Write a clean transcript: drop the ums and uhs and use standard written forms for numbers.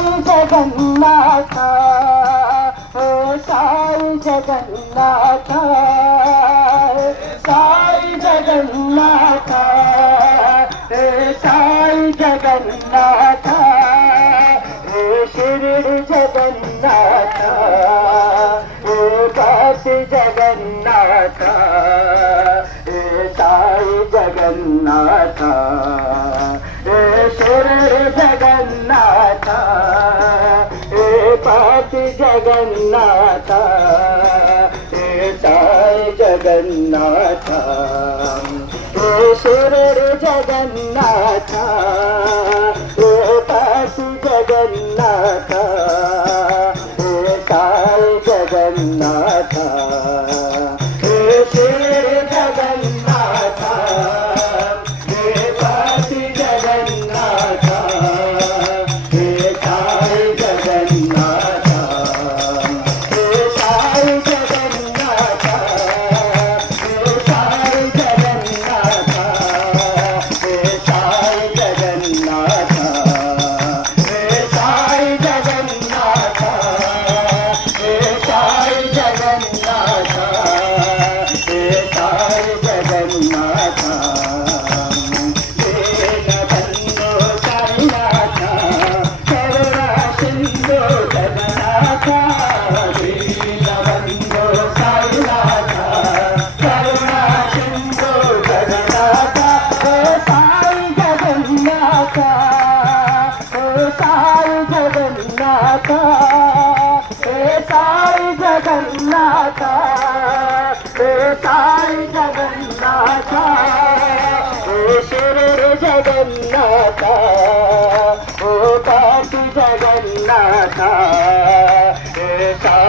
Jagannath ओ Sai Jagannath Sai Jagannath Sai Jagannath Shirdi Jagannath Kashi Jagannath Sai Jagannath Shirdi Jagannath Kashi Jagannath Sai Jagannath Shirdi Jagannath Kashi Jagannath Sai Jagannath Shirdi Jagannath Kashi Jagannath Sai Jagannath Sai Jagannath Sai Jagannath Sai Jagannath Sai Jagannath Sai Jagannath Sai Jagannath दीनबन्धु Sainath करुणा Sindhu Jagannath दीनबन्धु Sainath करुणा Sindhu Jagannath Sai Jagannath Sai Jagannath Sai Jagannath Sai Jagannath Shirdi Jagannath Kashi Jagannath